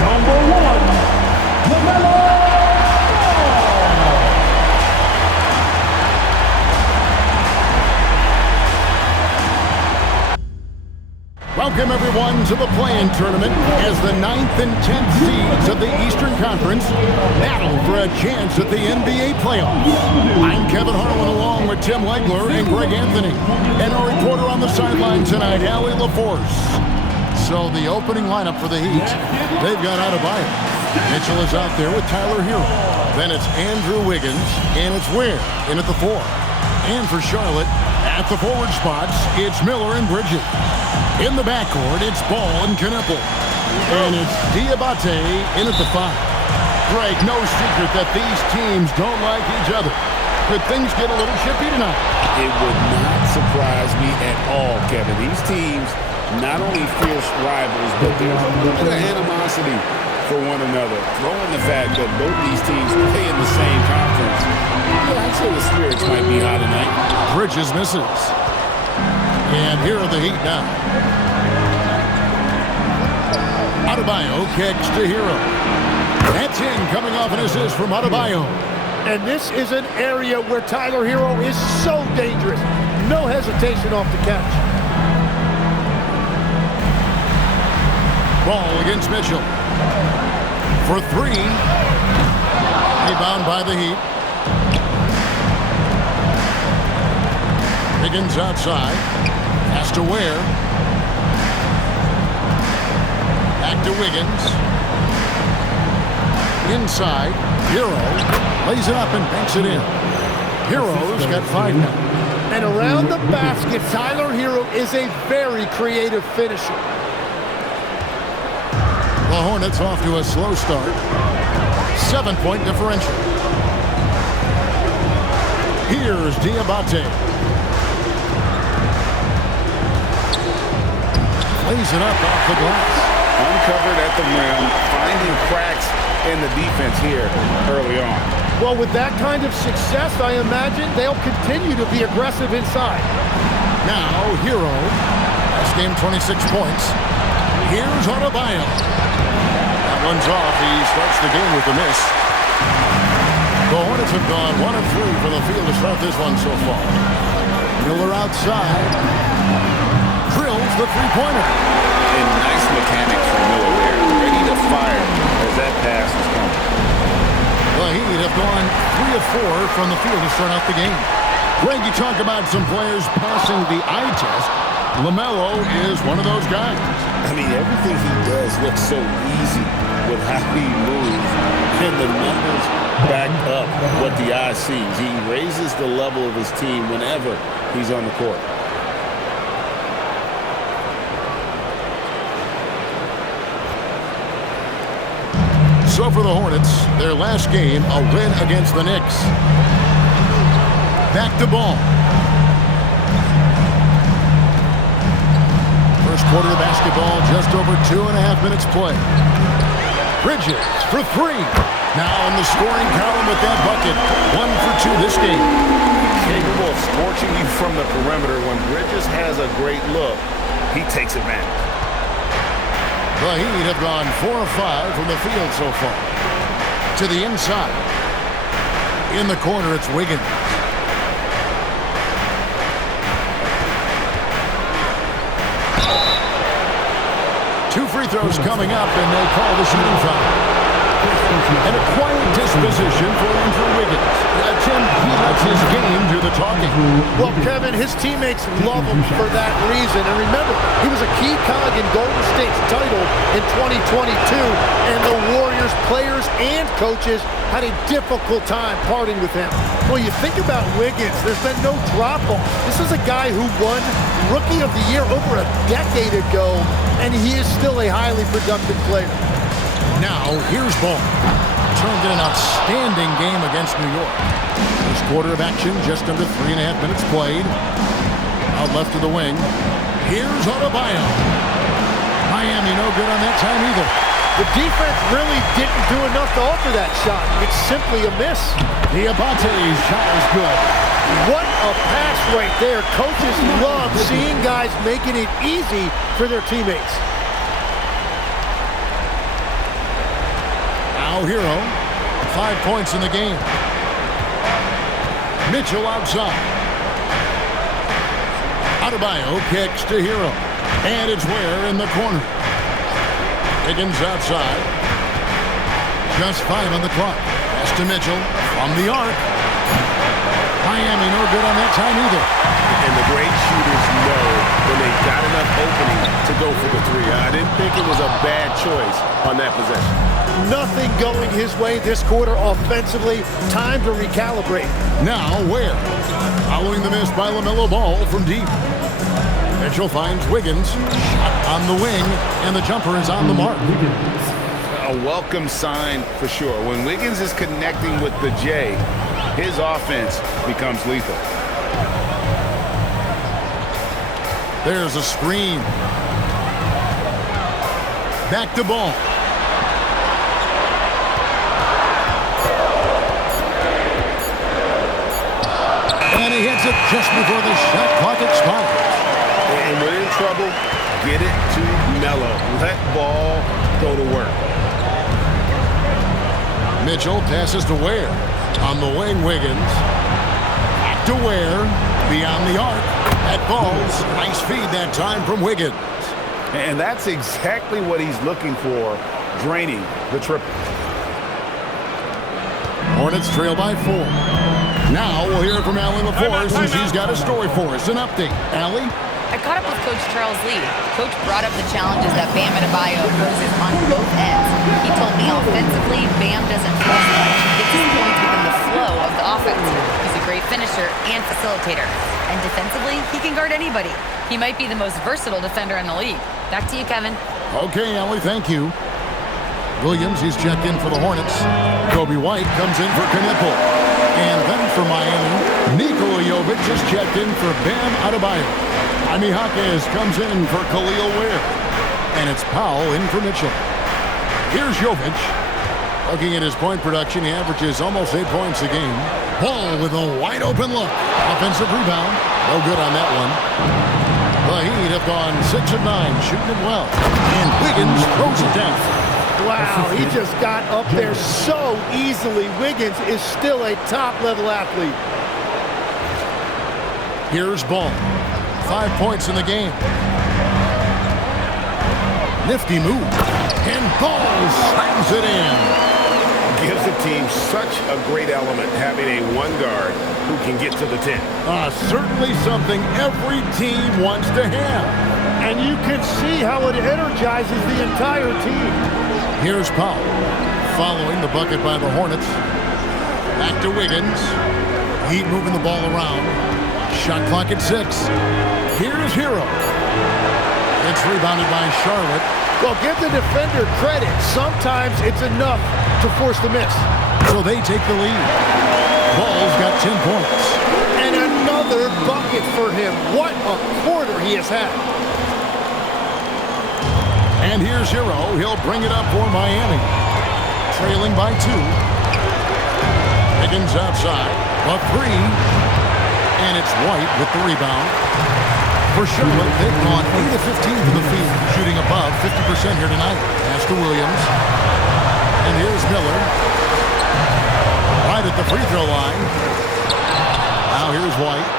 Number 1, LaMelo Ball. Welcome, everyone, to the play-in tournament as the 9th and 10th seeds of the Eastern Conference battle for a chance at the NBA playoffs. I'm Kevin Harlan, along with Tim Legler and Greg Anthony, and our reporter on the sideline tonight, Allie LaForce. So the opening lineup for the Heat, they've got Adebayo. Mitchell is out there with Tyler Herro. Then it's Andrew Wiggins, and it's Ware in at the 4. And for Charlotte, at the forward spots, it's Miller and Bridges. In the backcourt, it's Ball and Knueppel. And it's Diabate in at the 5. Greg, no secret that these teams don't like each other. Could things get a little chippy tonight? It would not surprise me at all, Kevin. These teams, not only fierce rivals, but there's a little bit of animosity for one another. Throw in the fact that both these teams play in the same conference. Yeah, I'd say the spirits might be high tonight. Bridges misses. And here are the Heat now. Adebayo kicks to Herro. That's in, coming off an assist from Adebayo. And this is an area where Tyler Herro is so dangerous. No hesitation off the catch. Ball against Mitchell. For 3. Rebound by the Heat. Wiggins outside. Has to Ware. Back to Wiggins. Inside. Herro lays it up and banks it in. Herro's got 5 now. And around the basket, Tyler Herro is a very creative finisher. The Hornets off to a slow start. 7-point differential. Here's Diabate. Lays it up off the glass. Uncovered at the rim, finding cracks in the defense here early on. Well, with that kind of success, I imagine they'll continue to be aggressive inside. Now, Herro. Last game, 26 points. Here's Adebayo. That one's off. He starts the game with a miss. The Hornets have gone 1 of 3 from the field to start this one so far. Miller outside. Drills the three-pointer. And nice mechanics from Miller there. Ready to fire as that pass is coming. The Heat have gone 3 of 4 from the field to start out the game. Greg, you talk about some players passing the eye test. LaMelo is one of those guys. I mean, everything he does looks so easy with how he moves. And the numbers back up what the eye sees. He raises the level of his team whenever he's on the court. So for the Hornets, their last game, a win against the Knicks. Back to Ball. First quarter of basketball, just over 2.5 minutes play. Bridges for 3. Now in the scoring column with that bucket. 1 for 2 this game. Capable of scorching you from the perimeter. When Bridges has a great look, he takes advantage. The Heat have gone 4 of 5 from the field so far. To the inside. In the corner, it's Wiggins. 2 free throws coming up, and they call the shooting foul. And a quiet disposition for Andrew Wiggins. Tim, he lets his game do the talking. Well, Kevin, his teammates love him for that reason. And remember, he was a key cog in Golden State's title in 2022. And the Warriors players and coaches had a difficult time parting with him. Well, you think about Wiggins, there's been no drop-off. This is a guy who won Rookie of the Year over a decade ago, and he is still a highly productive player. Now, here's Ball. Turned in an outstanding game against New York. First quarter of action, just under 3.5 minutes played. Out left to the wing. Here's Adebayo. Miami no good on that time either. The defense really didn't do enough to alter that shot. It's simply a miss. Diabate's shot is good. What a pass right there. Coaches love seeing guys making it easy for their teammates. Now Herro, 5 points in the game. Mitchell outside. Adebayo kicks to Herro. And it's Ware in the corner. Wiggins outside. Just 5 on the clock. Pass to Mitchell from the arc. Miami no good on that time either. And the great shooters know when they've got enough opening to go for the three. I didn't think it was a bad choice on that possession. Nothing Going his way this quarter offensively. Time to recalibrate. Now Ware. Following the miss by LaMelo Ball from deep. Mitchell finds Wiggins. Shot on the wing. And the jumper is on the mark. A welcome sign for sure. When Wiggins is connecting with the J, his offense becomes lethal. There's a screen. Back to Ball. And he hits it just before the shot clock expires. And when in trouble, get it to Melo. Let Ball go to work. Mitchell passes to Ware. On the wing, Wiggins. Back to Ware. Beyond the arc. That falls. Nice feed that time from Wiggins. And that's exactly what he's looking for, draining the triple. Hornets trail by 4. Now we'll hear from Allie LaForce since he's got a story for us. An update. Allie? I caught up with Coach Charles Lee. Coach brought up the challenges that Bam Adebayo poses on both ends. He told me offensively, Bam doesn't force much. He gets his points within the flow of the offense. He's a great finisher and facilitator. And defensively, he can guard anybody. He might be the most versatile defender in the league. Back to you, Kevin. Okay, Allie, thank you. Williams, he's checked in for the Hornets. Kobe White comes in for Knipple. And then for Miami, Nikola Jovic is checked in for Bam Adebayo. Jaime Jaquez comes in for Khalil Ware. And it's Powell in for Mitchell. Here's Jovic. Looking at his point production, he averages almost 8 points a game. Ball with a wide open look. Offensive rebound. No good on that one. The Heat have gone 6 of 9, shooting it well. And Wiggins throws it down. Wow, he just got up there so easily. Wiggins is still a top-level athlete. Here's Ball. 5 points in the game. Nifty move. And Ball slams it in. Gives the team such a great element having a one guard who can get to the 10. Certainly something every team wants to have. And you can see how it energizes the entire team. Here's Powell. Following the bucket by the Hornets. Back to Wiggins. Heat moving the ball around. Shot clock at 6. Here's Herro. It's rebounded by Charlotte. Well, give the defender credit. Sometimes it's enough to force the miss. So they take the lead. Ball's got 10 points. And another bucket for him. What a quarter he has had. And here's Herro. He'll bring it up for Miami. Trailing by 2. Wiggins outside. A 3. And it's White with the rebound. For Charlotte, they've gone 8 of 15 from the field, shooting above 50% here tonight. Pass to Williams. And here's Miller. Right at the free throw line. Now here's White.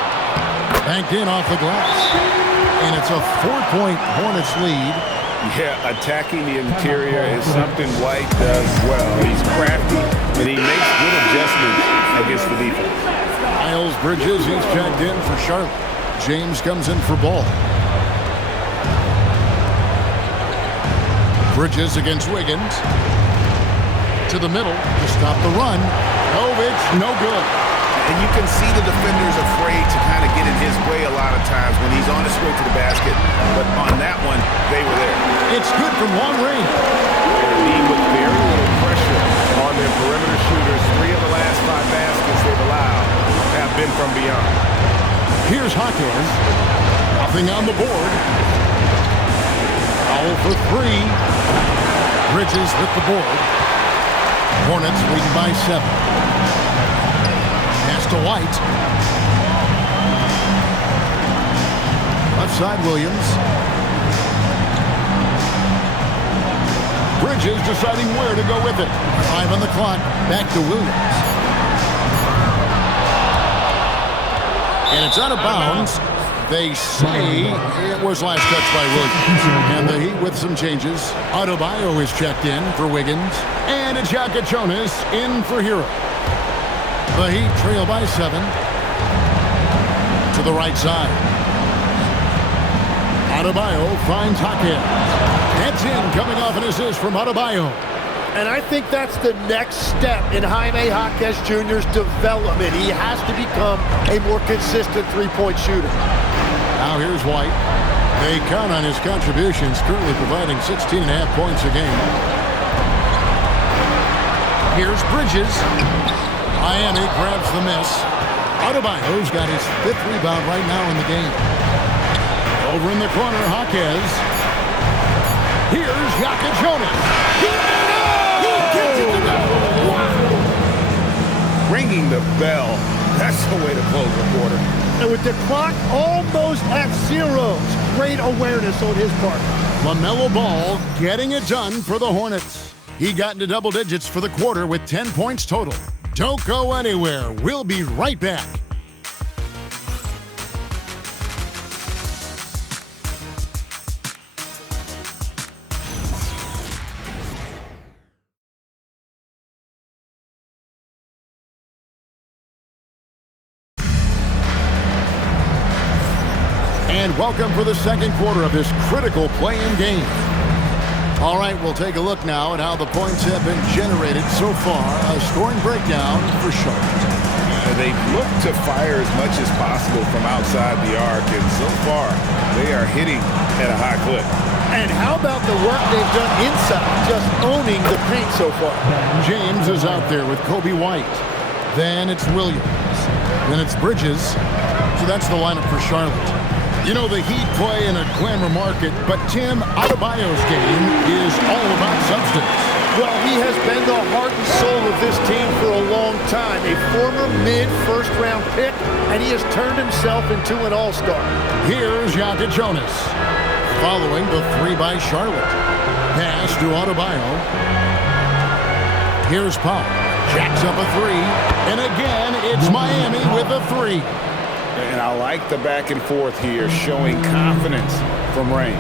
Banked in off the glass. And it's a 4-point Hornets lead. Yeah, attacking the interior is something White does well. He's crafty, and he makes good adjustments against the defense. Miles Bridges, he's checked in for Charlotte. James comes in for Ball. Bridges against Wiggins. To the middle to stop the run. Jovic, no good. And you can see the defender's afraid to kind of get in his way a lot of times when he's on his way to the basket. But on that one, they were there. It's good from long range. They're lead with very little pressure on their perimeter shooters. 3 of the last 5 baskets they've allowed have been from beyond. Here's Jaquez. Nothing on the board. Foul for 3. Bridges with the board. Hornets leading by 7. Pass to White. Left side Williams. Bridges deciding where to go with it. 5 on the clock. Back to Williams. And it's out of bounds. They say it was last touched by Williams. And the Heat with some changes. Adebayo is checked in for Wiggins. And it's Jonas in for Herro. The Heat trail by 7. To the right side. Adebayo finds Hawkins. That's in, coming off an assist from Adebayo. And I think that's the next step in Jaime Jaquez Jr.'s development. He has to become a more consistent three-point shooter. Now here's White. They count on his contributions, currently providing 16.5 points a game. Here's Bridges. Miami grabs the miss. Adebayo's got his 5th rebound right now in the game. Over in the corner, Jaquez. Here's Jonas. Ringing the bell. That's the way to close the quarter. And with the clock almost at 0, great awareness on his part. LaMelo Ball getting it done for the Hornets. He got into double digits for the quarter with 10 points total. Don't go anywhere. We'll be right back. And welcome for the second quarter of this critical play-in game. All right, we'll take a look now at how the points have been generated so far. A scoring breakdown for Charlotte. They look to fire as much as possible from outside the arc, and so far, they are hitting at a high clip. And how about the work they've done inside, just owning the paint so far? James is out there with Kobe White. Then it's Williams. Then it's Bridges. So that's the lineup for Charlotte. You know, the Heat play in a glamour market, but Tim, Adebayo's game is all about substance. Well, he has been the heart and soul of this team for a long time. A former mid-first-round pick, and he has turned himself into an all-star. Here's Jonas. Following the 3 by Charlotte. Pass to Adebayo. Here's Paul. Jacks up a 3. And again, it's Miami with a 3. And I like the back and forth here, showing confidence from Rain.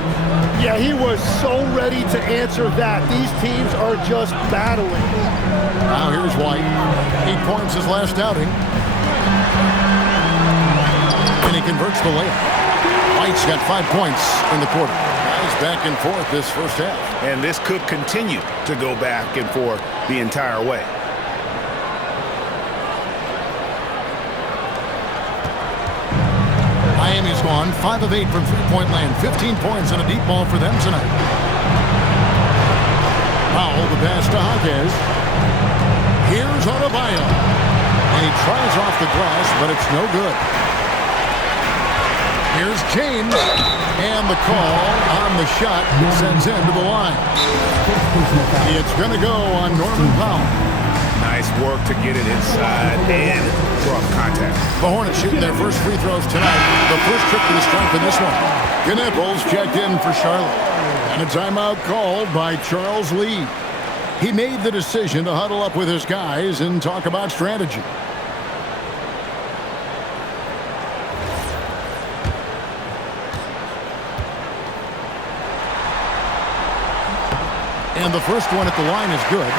Yeah, he was so ready to answer that. These teams are just battling. Now here's White. 8 points his last outing. And he converts the layup. White's got 5 points in the quarter. Guys back and forth this first half. And this could continue to go back and forth the entire way. Miami's gone 5 of 8 from three-point land. 15 points and a deep ball for them tonight. Powell, the pass to Jaquez. Here's Adebayo. And he tries off the glass, but it's no good. Here's James. And the call on the shot sends him to the line. It's going to go on Norman Powell. Nice work to get it inside and draw contact. The Hornets shooting their first free throws tonight. The first trip to the stripe in this one. Knipples checked in for Charlotte. And a timeout called by Charles Lee. He made the decision to huddle up with his guys and talk about strategy. And the first one at the line is good.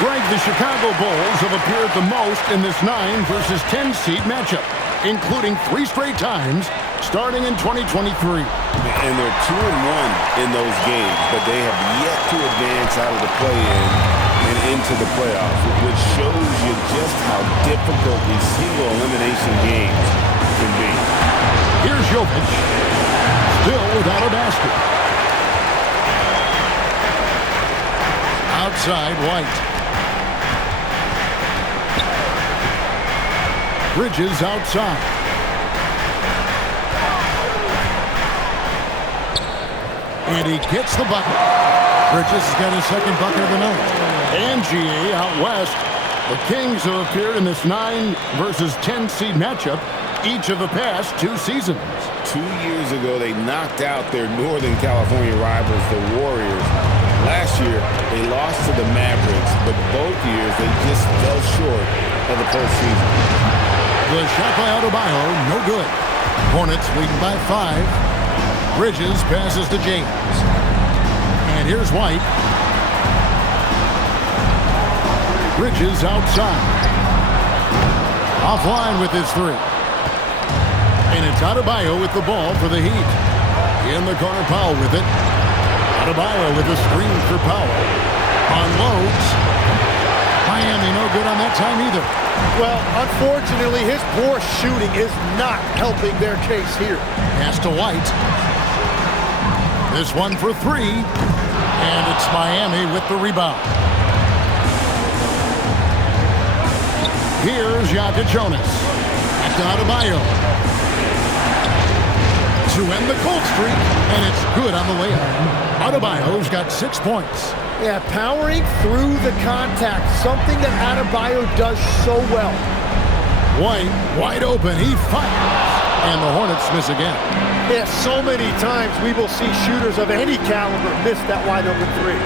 Greg, the Chicago Bulls have appeared the most in this 9 versus 10 seed matchup, including 3 straight times starting in 2023. And they're 2-1 in those games, but they have yet to advance out of the play-in and into the playoffs, which shows you just how difficult these single elimination games can be. Here's Jokic, still without a basket. Outside, White. Bridges outside. And he gets the bucket. Bridges has got his second bucket of the night. And GA out west. The Kings have appeared in this 9 versus 10 seed matchup each of the past 2 seasons. 2 years ago, they knocked out their Northern California rivals, the Warriors. Last year, they lost to the Mavericks, but both years they just fell short of the postseason. The shot by Adebayo, no good. Hornets leading by 5. Bridges passes to James. And here's White. Bridges outside. Offline with his 3. And it's Adebayo with the ball for the Heat. In the corner, Powell with it. Adebayo with a screen for Powell. Unloads. Miami no good on that time either. Well, unfortunately, his poor shooting is not helping their case here. Pass to White. This one for 3. And it's Miami with the rebound. Here's Jonas. Back to Adebayo. To end the cold streak, and it's good on the layup. Adebayo's got 6 points. Yeah, powering through the contact, something that Adebayo does so well. White, wide open, he fires. And the Hornets miss again. Yeah, so many times we will see shooters of any caliber miss that wide open 3.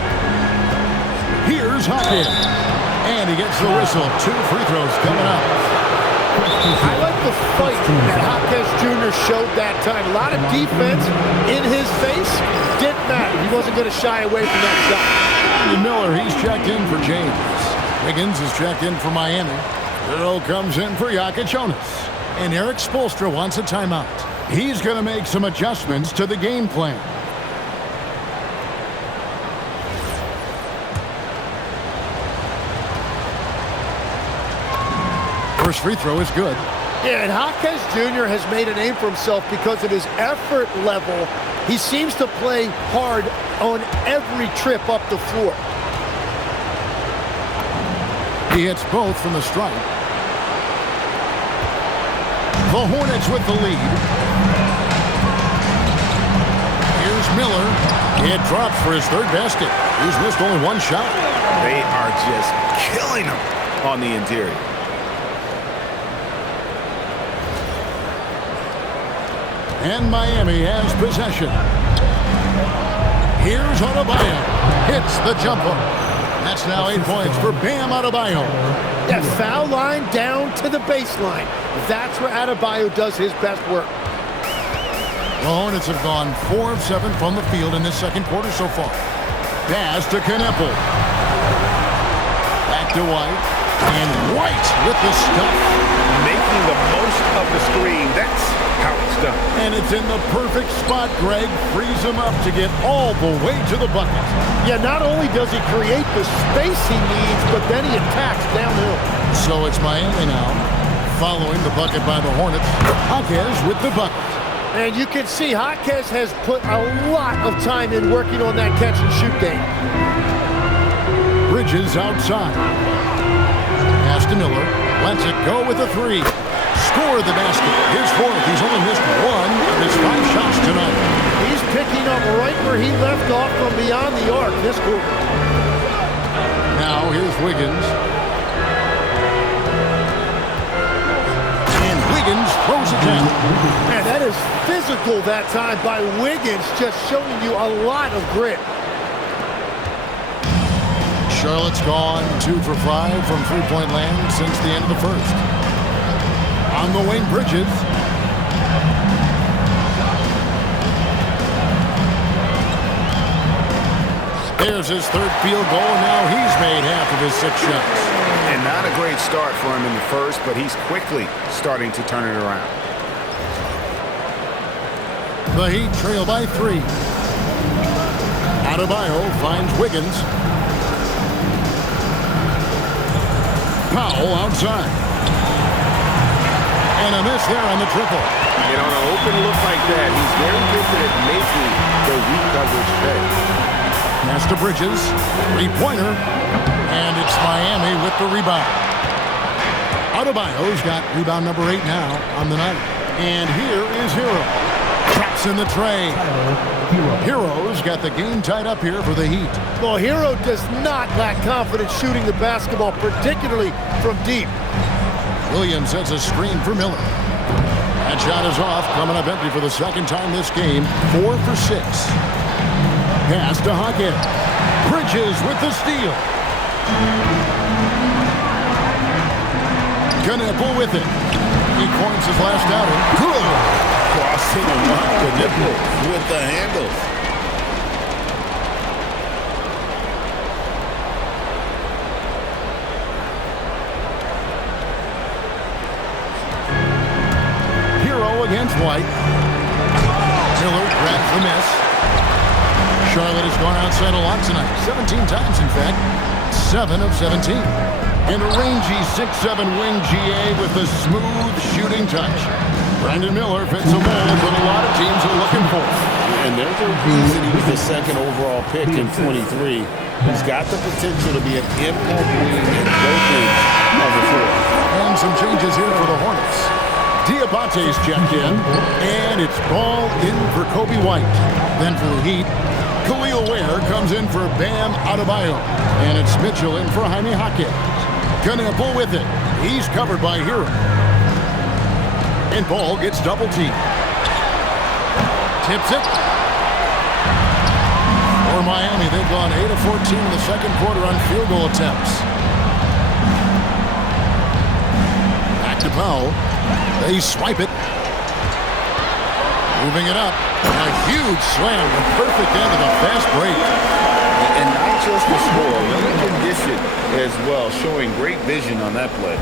Here's Hawkins. And he gets the whistle. 2 free throws coming up. I like the fight that Hawkins Jr. showed that time. A lot of defense in his face. Didn't matter. He wasn't going to shy away from that shot. And Miller, he's checked in for James. Wiggins is checked in for Miami. Herro comes in for Jonas. And Eric Spoelstra wants a timeout. He's going to make some adjustments to the game plan. First free throw is good. Yeah, and Hawkins Jr. has made a name for himself because of his effort level. He seems to play hard on every trip up the floor. He hits both from the stripe. The Hornets with the lead. Here's Miller. It drops for his 3rd basket. He's missed only 1 shot. They are just killing him on the interior. And Miami has possession. Here's Adebayo. Hits the jumper. That's now 8 points for Bam Adebayo. Yeah, foul line down to the baseline. That's where Adebayo does his best work. The Hornets have gone 4 of 7 from the field in this second quarter so far. Pass to Kneppel. Back to White. And White with the stuff. Making the most of the screen. That's how it's done. And it's in the perfect spot. Greg frees him up to get all the way to the bucket. Yeah, not only does he create the space he needs, but then he attacks downhill. So it's Miami now, following the bucket by the Hornets. Hawkins with the bucket. And you can see Hawkins has put a lot of time in working on that catch and shoot game. Bridges outside. Pass to Miller. Lets it go with a 3. Score the basket. His 4th. He's only missed 1 of his 5 shots tonight. He's picking up right where he left off from beyond the arc this quarter. Now here's Wiggins. And Wiggins throws it down. Man, that is physical that time by Wiggins, just showing you a lot of grit. Charlotte's gone 2 for 5 from three-point land since the end of the first. On the wing, Bridges. There's his 3rd field goal, and now he's made half of his 6 shots. And not a great start for him in the first, but he's quickly starting to turn it around. The Heat trail by 3. Adebayo finds Wiggins. Powell outside. And a miss there on the triple. And on an open look like that, he's very gifted at making the weak coverage pay. Pass to Bridges. 3-pointer. And it's Miami with the rebound. Adebayo's got rebound number 8 now on the night. And here is Herro. Traps in the tray. Herro's got the game tied up here for the Heat. Well, Herro does not lack confidence shooting the basketball, particularly from deep. Williams sets a screen for Miller. That shot is off, coming up empty for the second time this game. 4 for 6. Pass to Hawkins. Bridges with the steal. Knipple with it. He coins his last outing. Good. Crossing around Knipple with the handles. Herro against White. Miller grabs the miss. Charlotte has gone outside a lot tonight. 17 times, in fact. 7 of 17. And a rangy 6'7" wing GA with a smooth shooting touch. Brandon Miller fits a mold that a lot of teams are looking for. And there's a reason he was the second overall pick in 23. He's got the potential to be an impact wing and both ends of the floor. And some changes here for the Hornets. Diabate's checked in, and it's Ball in for Kobe White. Then for the Heat, Khalil Ware comes in for Bam Adebayo. And it's Mitchell in for Jaime Jaquez. Knipple with it. He's covered by Herro. And Ball gets double teamed. Tips it. For Miami, they've gone 8 of 14 in the second quarter on field goal attempts. Back to Powell. They swipe it. Moving it up. A huge slam. The perfect end of a fast break. And not just the score, really condition as well, showing great vision on that play.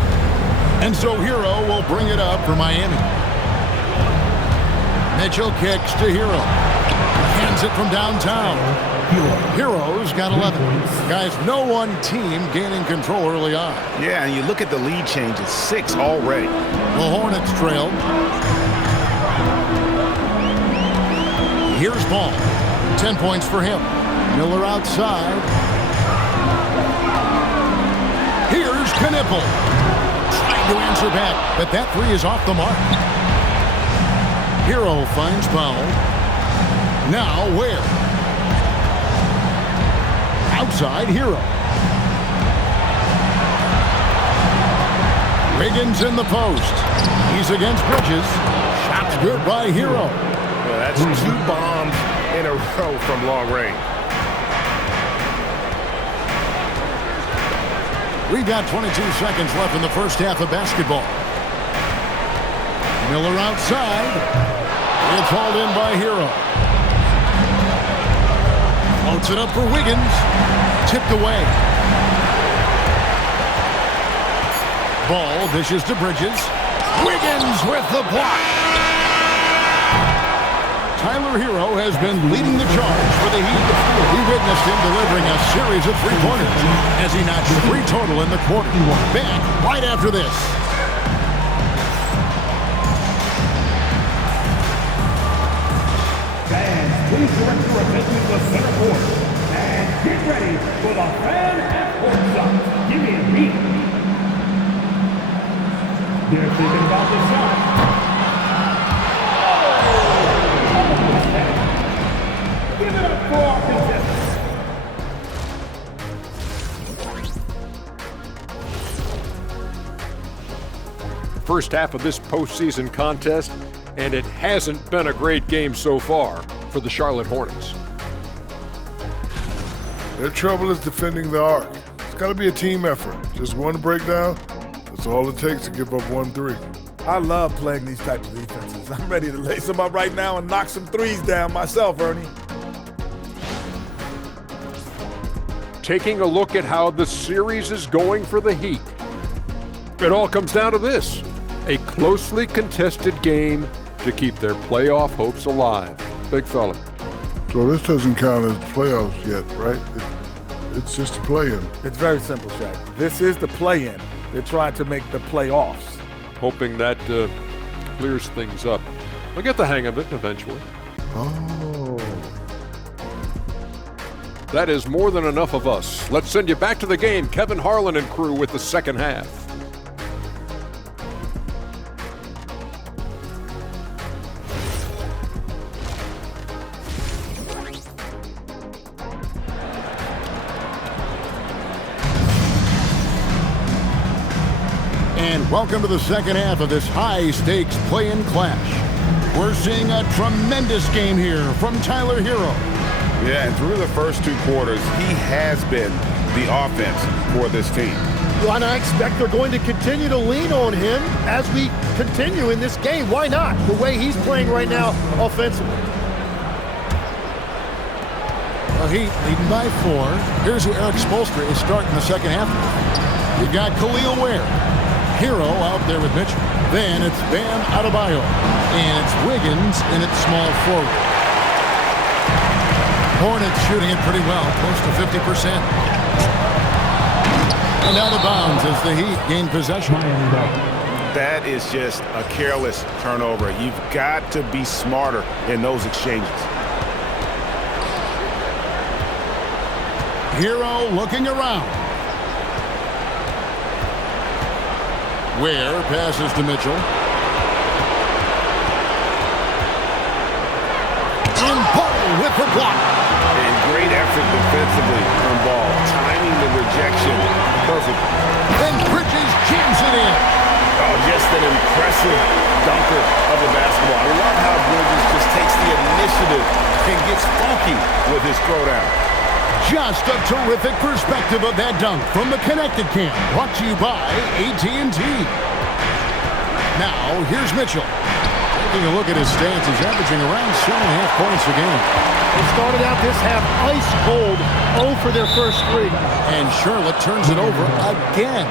And so Herro will bring it up for Miami. Mitchell kicks to Herro. Hands it from downtown. Herro's got 11. Guys, no one team gaining control early on. Yeah, and you look at the lead changes, 6 already. The Hornets trail. Here's Ball. 10 points for him. Miller outside. Here's Knipple. Trying to answer back, but that three is off the mark. Herro finds Powell. Now Ware. Outside Herro. Wiggins in the post. He's against Bridges. Shot's good by Herro. Well, that's 2 bombs in a row from long range. We've got 22 seconds left in the first half of basketball. Miller outside. It's hauled in by Herro. Floats it up for Wiggins. Tipped away. Ball dishes to Bridges. Wiggins with the block. Tyler Herro has been leading the charge for the Heat. We witnessed him delivering a series of three-pointers as he notched 3 total in the quarter. Back right after this. Fans, please direct your attention to the center court. And get ready for the fan at court shot. Give me a beat. They're thinking about the shot. Give it up for our contestants. First half of this postseason contest, and it hasn't been a great game so far for the Charlotte Hornets. Their trouble is defending the arc. It's got to be a team effort. Just one breakdown, that's all it takes to give up 1-3. I love playing these types of defenses. I'm ready to lace them up right now and knock some threes down myself, Ernie. Taking a look at how the series is going for the Heat. It all comes down to this: a closely contested game to keep their playoff hopes alive. Big fella. So this doesn't count as playoffs yet, right? It's just a play-in. It's very simple, Shaq. This is the play-in. They're trying to make the playoffs. Hoping that clears things up. We'll get the hang of it eventually. Oh. That is more than enough of us. Let's send you back to the game. Kevin Harlan and crew with the second half. And welcome to the second half of this high-stakes play-in clash. We're seeing a tremendous game here from Tyler Herro. Yeah, and through the first 2 quarters, he has been the offense for this team. Well, and I expect they're going to continue to lean on him as we continue in this game. Why not? The way he's playing right now offensively. The Heat leading by 4. Here's who Eric Spoelstra is starting the second half. You got Khalil Ware. Herro out there with Mitchell. Then it's Bam Adebayo. And it's Wiggins in its small forward. Hornets shooting it pretty well, close to 50%. And out of bounds as the Heat gain possession. That is just a careless turnover. You've got to be smarter in those exchanges. Herro looking around. Ware passes to Mitchell. And Ball with the block. And great effort defensively from Ball. Timing the rejection perfect. And Bridges jams it in. Oh, just an impressive dunker of the basketball. I love how Bridges just takes the initiative and gets funky with his throwdown. Just a terrific perspective of that dunk from the Connected Cam. Brought to you by AT&T. Now, here's Mitchell. Taking a look at his stats, he's averaging around 7.5 points a game. They started out this half ice cold, 0 for their first 3. And Charlotte turns it over again.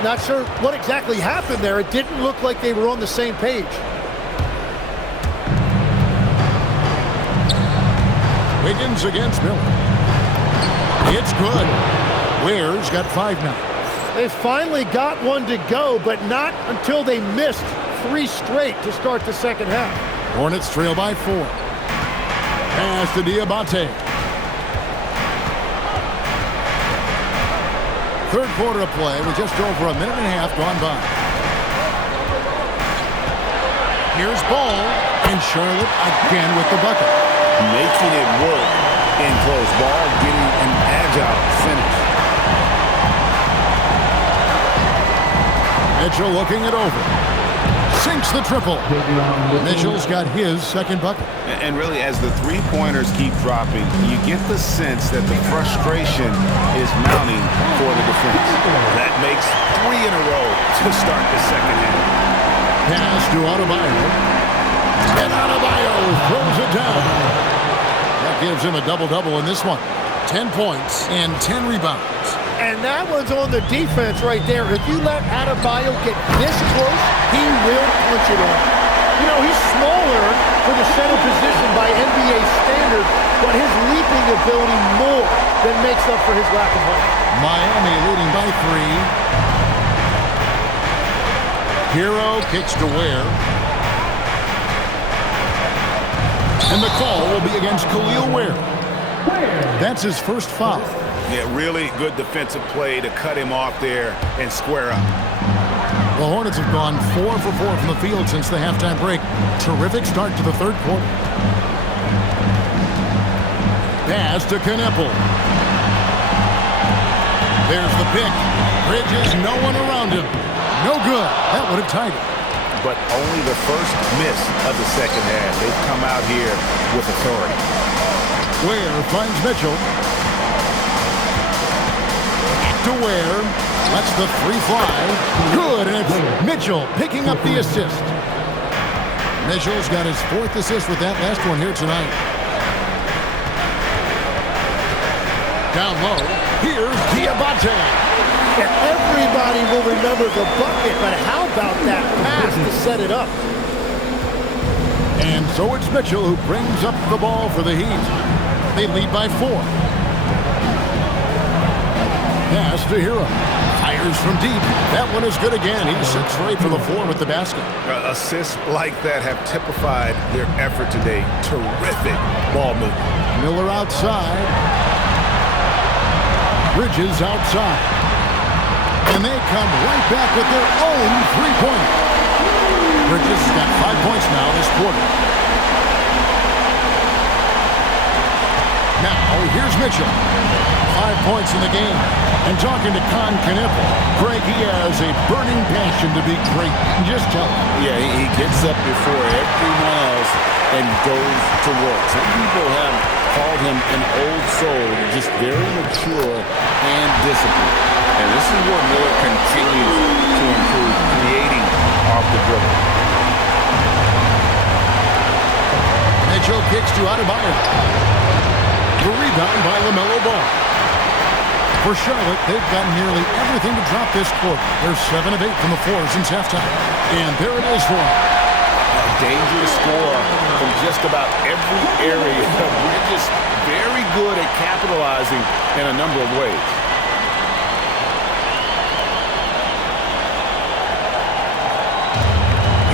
Not sure what exactly happened there. It didn't look like they were on the same page. Wiggins against Miller. It's good. Ware's got 5 now. They finally got one to go, but not until they missed 3 straight to start the second half. Hornets trail by 4. Pass to Diabate. Third quarter of play with just over a minute and a half gone by. Here's Ball, and Charlotte again with the bucket. Making it work in close. Ball getting an agile finish. Mitchell looking it over. Sinks the triple. Mitchell's got his second bucket. And really, as the three-pointers keep dropping, you get the sense that the frustration is mounting for the defense. That makes 3 in a row to start the second half. Pass to Adebayo. And Adebayo throws it down. That gives him a double-double in this one. 10 points and 10 rebounds. And that one's on the defense right there. If you let Adebayo get this close, he will punch it on. You know, he's smaller for the center position by NBA standard, but his leaping ability more than makes up for his lack of height. Miami leading by 3. Herro kicks to Ware. And the call will be against Khalil Ware. That's his first foul. Yeah, really good defensive play to cut him off there and square up. The Hornets have gone 4 for 4 from the field since the halftime break. Terrific start to the third quarter. Pass to Kneppel. There's the pick. Bridges, no one around him. No good. That would have tied it. But only the first miss of the second half. They've come out here with authority. Ware finds Mitchell. To Ware. Lets the 3 fly. Good, and it's Mitchell picking up the assist. Mitchell's got his 4th assist with that last one here tonight. Down low. Here's Diabate. And everybody will remember the bucket, but how about that pass to set it up? And so it's Mitchell who brings up the ball for the Heat. They lead by 4. Pass to Herro. Fires from deep. That one is good again. He sits right for the floor with the basket. Assists like that have typified their effort today. Terrific ball movement. Miller outside. Bridges outside. And they come right back with their own 3-pointer. Bridges has got 5 points now this quarter. Now, here's Mitchell. 5 points in the game. And talking to Kneppel, Greg, he has a burning passion to be great. Just tell him. Yeah, he gets up before everyone else and goes to work. Some people have called him an old soul, just very mature and disciplined. And this is where Miller continues to improve, creating off the dribble. Mitchell kicks to Adebayo. The rebound by LaMelo Ball. For Charlotte, they've got nearly everything to drop this quarter. They're 7 of 8 from the floor since halftime. And there it is for them. A dangerous score from just about every area. We're just very good at capitalizing in a number of ways.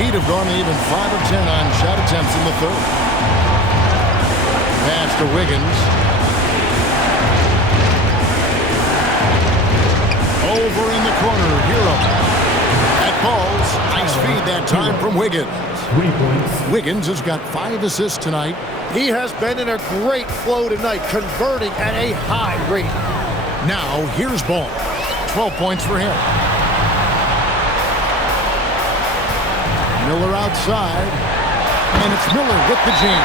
Heat have gone even 5 of 10 on shot attempts in the third. Pass to Wiggins. Over in the corner, Herro. That falls. Nice feed that time from Wiggins. Wiggins has got 5 assists tonight. He has been in a great flow tonight, converting at a high rate. Now, here's Ball. 12 points for him. Miller outside. And it's Miller with the jam.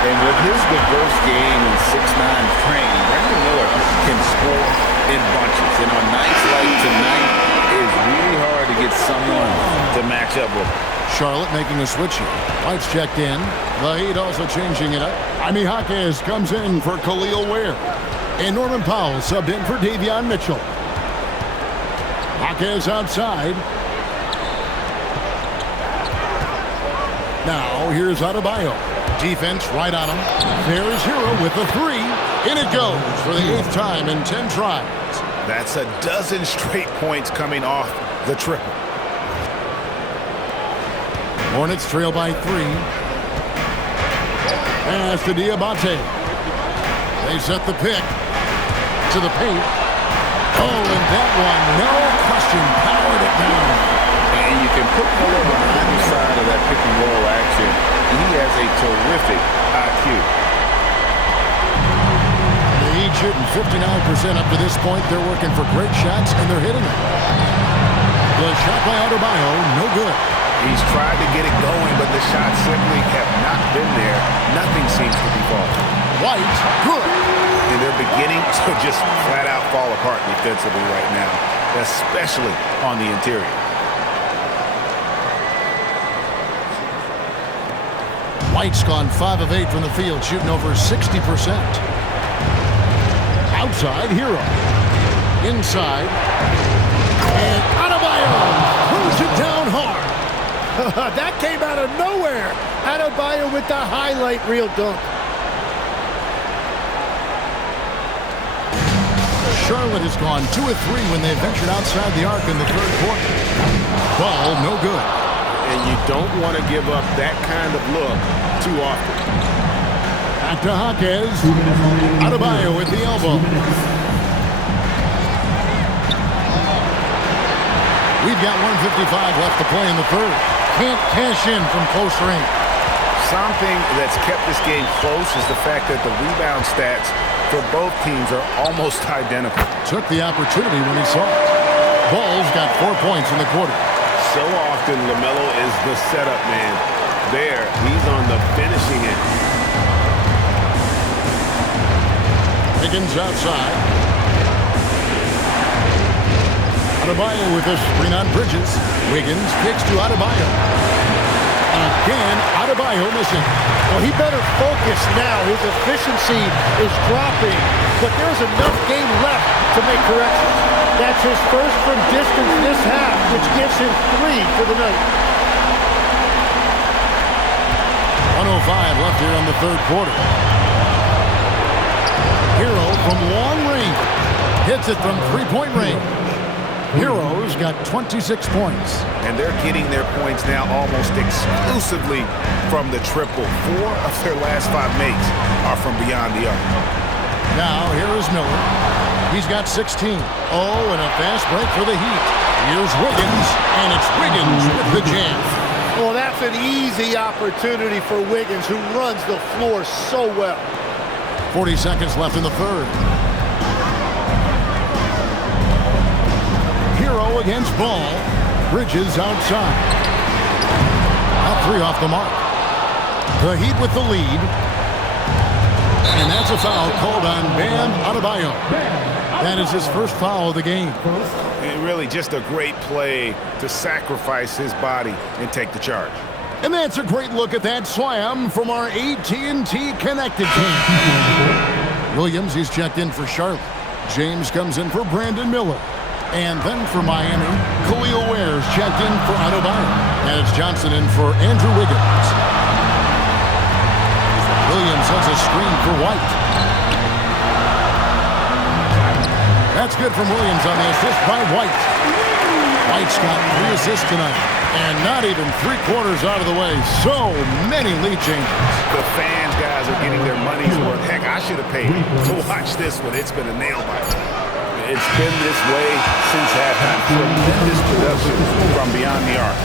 And with his diverse game and 6'9" frame, Brandon Miller can score in bunches. And on nights like tonight, it's really hard to get someone to match up with him. Charlotte making a switch here. White's checked in. The Heat also changing it up. Jaime Jaquez comes in for Khalil Ware. And Norman Powell subbed in for Davion Mitchell. Jaquez outside. Now, here's Adebayo. Defense right on him. There's Herro with the 3. In it goes for the 8th time in 10 tries. That's a dozen straight points coming off the triple. Hornets trail by 3. Pass to Diabate. They set the pick to the paint. Oh, and that one, no question, powered it down. And you can put Miller behind the side of that pick and roll action. He has a terrific IQ. The Heat shooting 59% up to this point. They're working for great shots, and they're hitting them. The shot by Adebayo, no good. He's tried to get it going, but the shots simply have not been there. Nothing seems to be falling. White, good. And they're beginning to just flat out fall apart defensively right now, especially on the interior. White's gone 5 of 8 from the field, shooting over 60%. Outside, Herro. Inside. And Adebayo throws it down hard. That came out of nowhere. Adebayo with the highlight reel dunk. Charlotte has gone 2 of 3 when they ventured outside the arc in the third quarter. Ball, no good. And you don't want to give up that kind of look too often. Back to Jaquez. Adebayo with the elbow. We've got 1:55 left to play in the third. Can't cash in from close range. Something that's kept this game close is the fact that the rebound stats for both teams are almost identical. Took the opportunity when he saw it. Ball's got 4 points in the quarter. So often, LaMelo is the setup man. There, he's on the finishing end. Higgins outside. Adebayo with a screen on Bridges. Wiggins kicks to Adebayo. Again, Adebayo missing. Well, he better focus now. His efficiency is dropping, but there's enough game left to make corrections. That's his first from distance this half, which gives him 3 for the night. 1:05 left here in the third quarter. Herro from long range. Hits it from 3-point range. Herro's got 26 points. And they're getting their points now almost exclusively from the triple. 4 of their last 5 makes are from beyond the arc. Now, here is Miller. He's got 16. Oh, and a fast break for the Heat. Here's Wiggins, and it's Wiggins with the jam. Well, that's an easy opportunity for Wiggins, who runs the floor so well. 40 seconds left in the third. Herro against Ball. Bridges outside. Out 3 off the mark. The Heat with the lead. And that's That's a foul called on Bam Adebayo. That is his first foul of the game. And really just a great play to sacrifice his body and take the charge. And that's a great look at that slam from our AT&T Connected team. Williams, he's checked in for Charlotte. James comes in for Brandon Miller. And then for Miami, Khalil Ware's checked in for Adebayo. And it's Johnson in for Andrew Wiggins. Williams has a screen for White. That's good from Williams on the assist by White. White's got 3 assists tonight. And not even 3/4 out of the way. So many lead changes. The fans, guys, are getting their money's worth. Heck, I should have paid to watch this one. It's been a nail biter. It's been this way since halftime. Tremendous production from beyond the arc.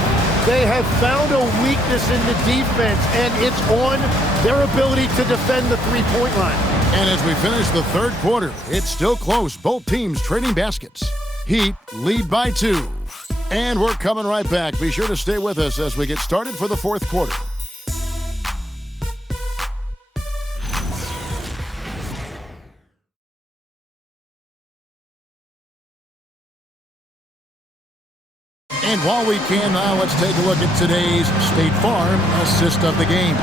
They have found a weakness in the defense, and it's on their ability to defend the three-point line. And as we finish the third quarter, it's still close. Both teams trading baskets. Heat lead by 2. And we're coming right back. Be sure to stay with us as we get started for the fourth quarter. And while we can now, let's take a look at today's State Farm assist of the game.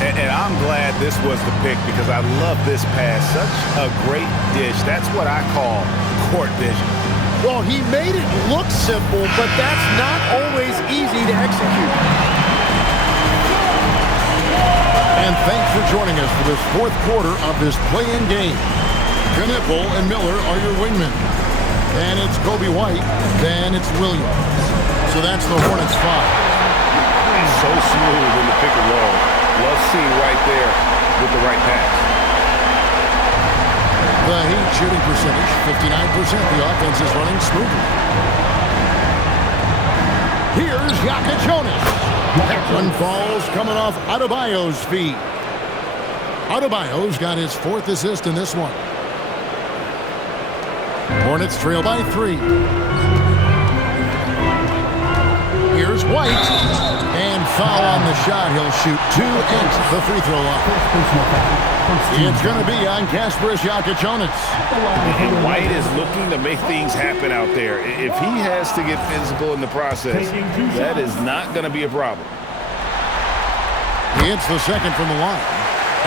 And I'm glad this was the pick because I love this pass. Such a great dish. That's what I call court vision. Well, he made it look simple, but that's not always easy to execute. And thanks for joining us for this fourth quarter of this play-in game. Knipple and Miller are your wingmen. Then it's Kobe White. Then it's Williams. So that's the Hornets 5. So smooth in the pick and roll. Love seeing right there with the right pass. The Heat shooting percentage, 59%. The offense is running smoothly. Here's Jokic. That one falls coming off Adebayo's feet. Adebayo's got his 4th assist in this one. Hornets trail by 3. Here's White. And foul on the shot. He'll shoot 2 at the free throw line. It's going to be on Kasparis Jokic. And White is looking to make things happen out there. If he has to get physical in the process, that is not going to be a problem. He hits the second from the line.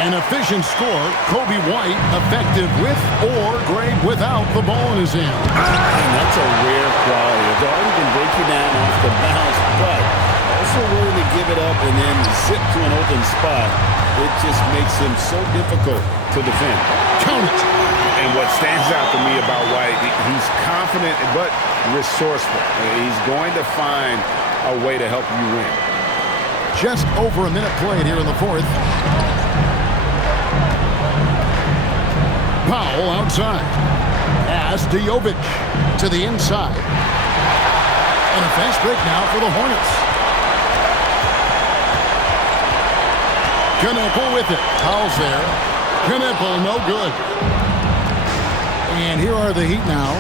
An efficient score, Kobe White, effective with or great without the ball in his hand. And that's a rare quality. A guard who can break you down off the bounce, but also willing to give it up and then zip to an open spot. It just makes him so difficult to defend. Count it. And what stands out to me about White, he's confident but resourceful. He's going to find a way to help you win. Just over a minute played here in the fourth. Powell outside. Pass to Jovic to the inside. And a fast break now for the Hornets. Knipple with it. Powell's there. Knipple, no good. And here are the Heat now.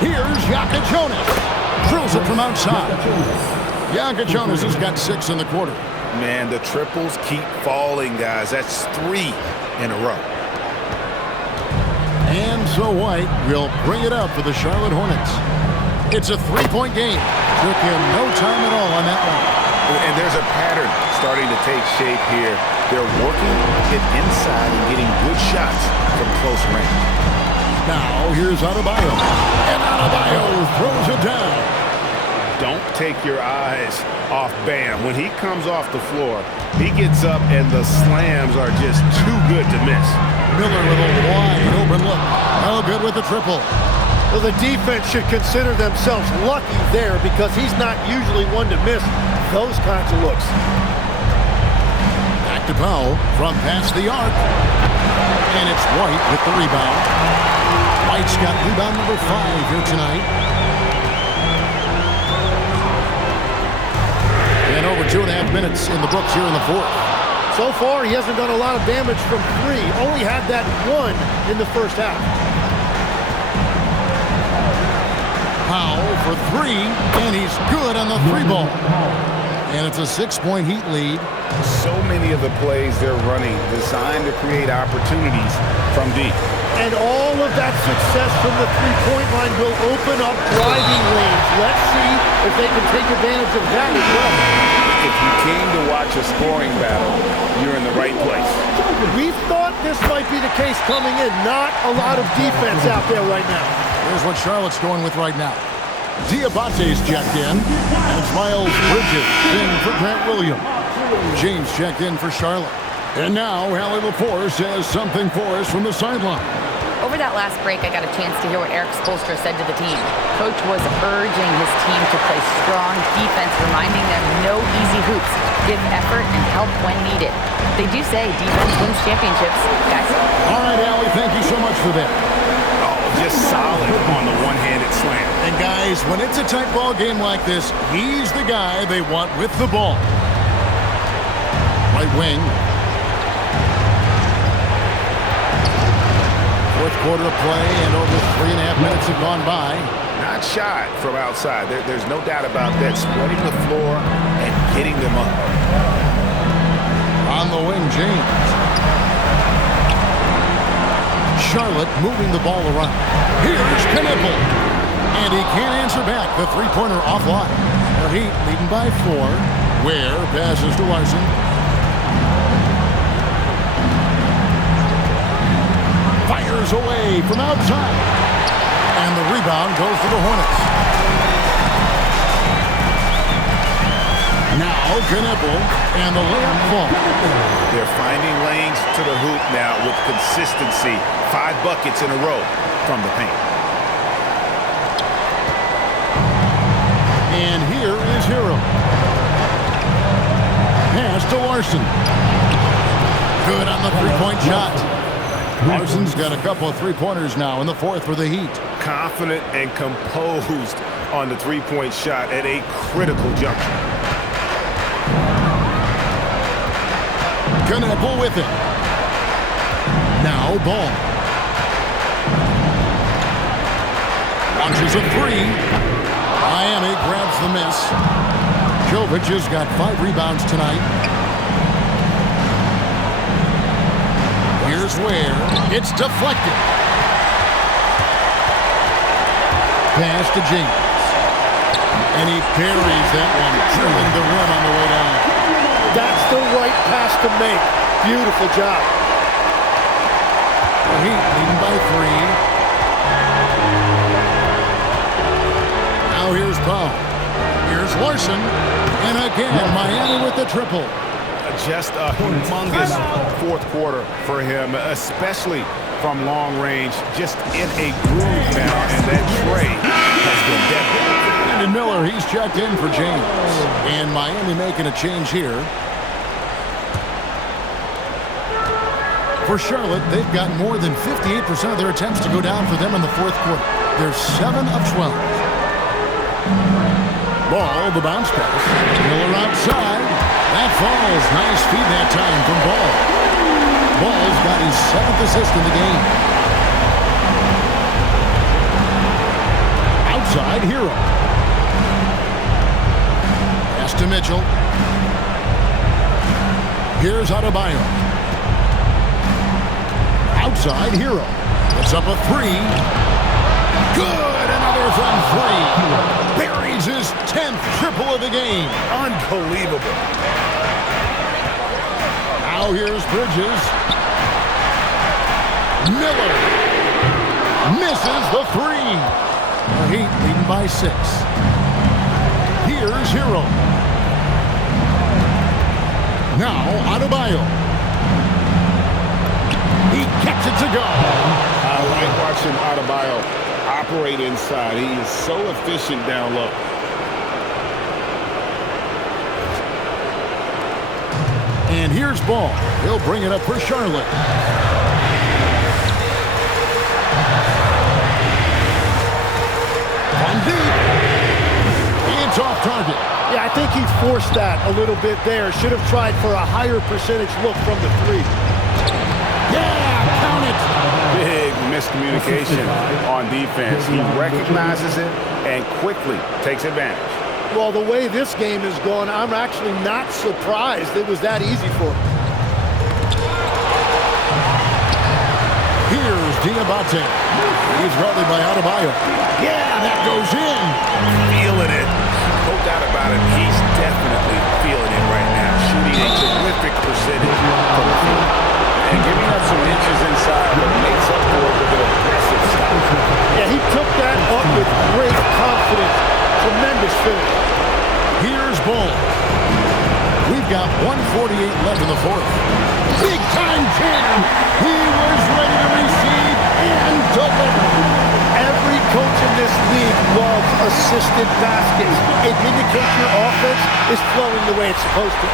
Here's Jokic. Drills it from outside. Jokic has got 6 in the quarter. Man, the triples keep falling, guys. That's 3 in a row. And so White will bring it up for the Charlotte Hornets. It's a 3-point game. Took him no time at all on that one. And there's a pattern starting to take shape here. They're working it inside and getting good shots from close range. Now here's Adebayo. And Adebayo throws it down. Don't take your eyes off Bam. When he comes off the floor, he gets up and the slams are just too good to miss. Miller with a wide open look. No good with the triple. Well, the defense should consider themselves lucky there because he's not usually one to miss those kinds of looks. Back to Powell from past the arc. And it's White with the rebound. White's got rebound number 5 here tonight. And over 2.5 minutes in the books here in the fourth. So far, he hasn't done a lot of damage from 3. Only had that 1 in the first half. Powell for 3, and he's good on the 3 ball. And it's a 6-point Heat lead. So many of the plays they're running designed to create opportunities from deep. And all of that success from the three-point line will open up driving lanes. Let's see if they can take advantage of that as well. If you came to watch a scoring battle, you're in the right place. We thought this might be the case coming in. Not a lot of defense out there right now. Here's what Charlotte's going with right now. Diabate's checked in, and it's Miles Bridges in for Grant Williams. James checked in for Charlotte. And now, Allie LaForce has something for us from the sideline. Over that last break, I got a chance to hear what Eric Spoelstra said to the team. Coach was urging his team to play strong defense, reminding them no easy hoops, give effort and help when needed. They do say defense wins championships, guys. All right, Allie, thank you so much for that. Just solid on the one-handed slam. And guys, when it's a tight ball game like this, he's the guy they want with the ball. Right wing. Fourth quarter of play, and over 3.5 minutes have gone by. Not shy from outside. There's no doubt about that. Spreading the floor and getting them up. On the wing, James. Charlotte moving the ball around. Here's Knipple. And he can't answer back. The three-pointer offline. The Heat leading by 4. Ware passes to Larson. Fires away from outside. And the rebound goes to the Hornets. Now Knipple and the layup falls. They're finding lanes to the hoop now with consistency. 5 buckets in a row from the paint. And here is Herro. Pass to Larson. Good on the three-point shot. Larson's got a couple of three-pointers now in the fourth for the Heat. Confident and composed on the three-point shot at a critical juncture. Knipple with it. Now Ball. Launches a three. Miami grabs the miss. Jovic has got 5 rebounds tonight. Here's Ware. It's deflected. Pass to James. And he buries that one, drilling the rim on the way down. That's the right pass to make. Beautiful job. The Heat leading by 3. Now here's Ball. Here's Larson. And again, Miami with the triple. Just a humongous fourth quarter for him, especially from long range. Just in a groove now, and that trey has been deadly. Brandon Miller, he's checked in for James. And Miami making a change here. For Charlotte, they've got more than 58% of their attempts to go down for them in the fourth quarter. They're 7 of 12. Ball, the bounce pass. Miller outside. That falls. Nice feed that time from Ball. Ball's got his 7th assist in the game. Outside, Herro. Pass to Mitchell. Here's Adebayo. Outside, Herro. It's up a 3. Good, another from 3. Buries his 10th triple of the game. Unbelievable. Now here's Bridges. Miller misses the 3. The Heat leading by 6. Here's Herro. Now Adebayo. He gets it to go. I like watching Adebayo operate inside. He is so efficient down low. And here's Ball. He'll bring it up for Charlotte. Van Deep. It's off target. Yeah, I think he forced that a little bit there. Should have tried for a higher percentage look from the 3. Yeah, count it. Big miscommunication on defense. He recognizes it and quickly takes advantage. Well, the way this game is going, I'm actually not surprised it was that easy for him. Here's Diabate. He's guarded by Adebayo. Yeah, that goes in. Feeling it. No doubt about it. He's definitely feeling it right now. Shooting a terrific percentage from the field. And giving up some inches inside, but makes up for it with an aggressive style. Yeah, he took that up with great confidence. Tremendous finish. Here's Ball. We've got 1:48 left in the fourth. Big time jam. He was ready to receive and deliver. Every coach in this league loves assisted baskets. It indicates your offense is flowing the way it's supposed to.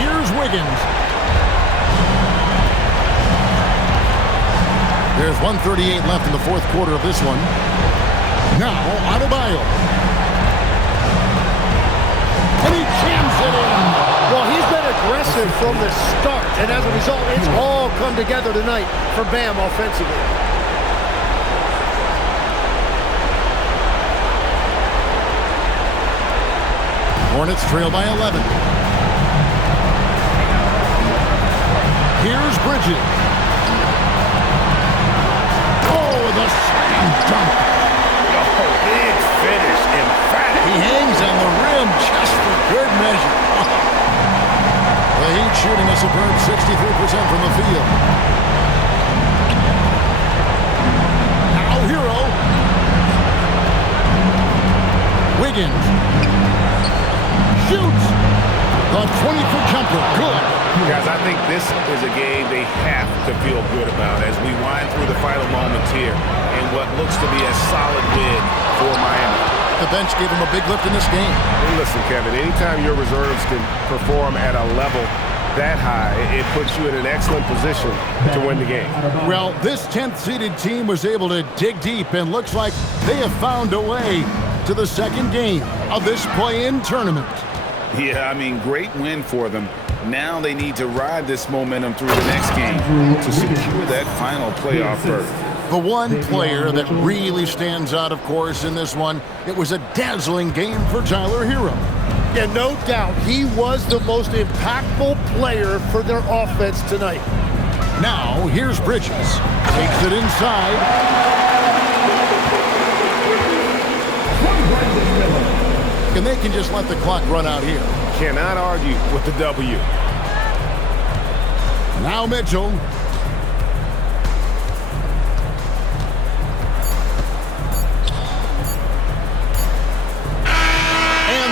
Here's Wiggins. There's 1:38 left in the fourth quarter of this one. Now, Adebayo. And he jams it in. Well, he's been aggressive from the start, and as a result, it's all come together tonight for Bam offensively. Hornets trail by 11. Here's Bridges. Oh, the slam dunk. Oh, big finish. Emphatic. He hangs on the rim just for good measure. The Heat shooting a superb 63% from the field. Now Herro. Wiggins. Shoots. The 20-foot jumper. Good. Guys, I think this is a game they have to feel good about as we wind through the final moments here in what looks to be a solid win for Miami. The bench gave him a big lift in this game. Hey, listen, Kevin, anytime your reserves can perform at a level that high, it puts you in an excellent position to win the game. Well, this 10th-seeded team was able to dig deep, and looks like they have found a way to the second game of this play-in tournament. Yeah, I mean, great win for them. Now they need to ride this momentum through the next game to secure that final playoff berth. The one player that really stands out, of course, in this one, it was a dazzling game for Tyler Herro. Yeah, no doubt. He was the most impactful player for their offense tonight. Now, here's Bridges. Takes it inside. And they can just let the clock run out here. Cannot argue with the W. Now Mitchell.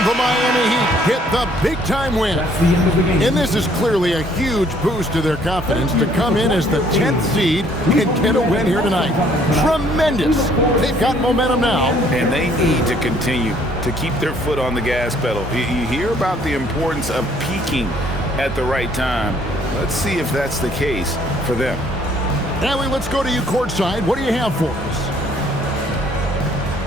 The Miami Heat get the big-time win. And this is clearly a huge boost to their confidence to come in as the 10th seed and get a win here tonight. Tremendous. They've got momentum now. And they need to continue to keep their foot on the gas pedal. You hear about the importance of peaking at the right time. Let's see if that's the case for them. Allie, let's go to you courtside. What do you have for us?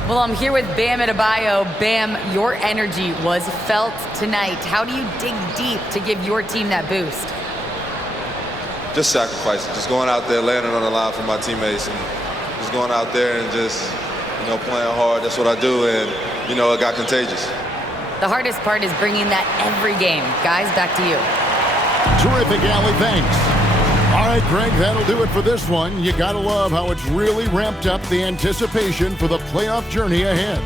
Well, I'm here with Bam Adebayo. Bam, your energy was felt tonight. How do you dig deep to give your team that boost? Just sacrificing, just going out there, laying it on the line for my teammates, and just going out there and just, playing hard. That's what I do, and, it got contagious. The hardest part is bringing that every game. Guys, back to you. Terrific, Allie. Thanks. All right, Greg, that'll do it for this one. You gotta love how it's really ramped up the anticipation for the playoff journey ahead.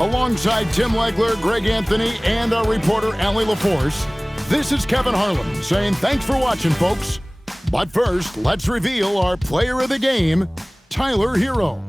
Alongside Tim Legler, Greg Anthony, and our reporter, Allie LaForce, this is Kevin Harlan saying thanks for watching, folks. But first, let's reveal our player of the game, Tyler Herro.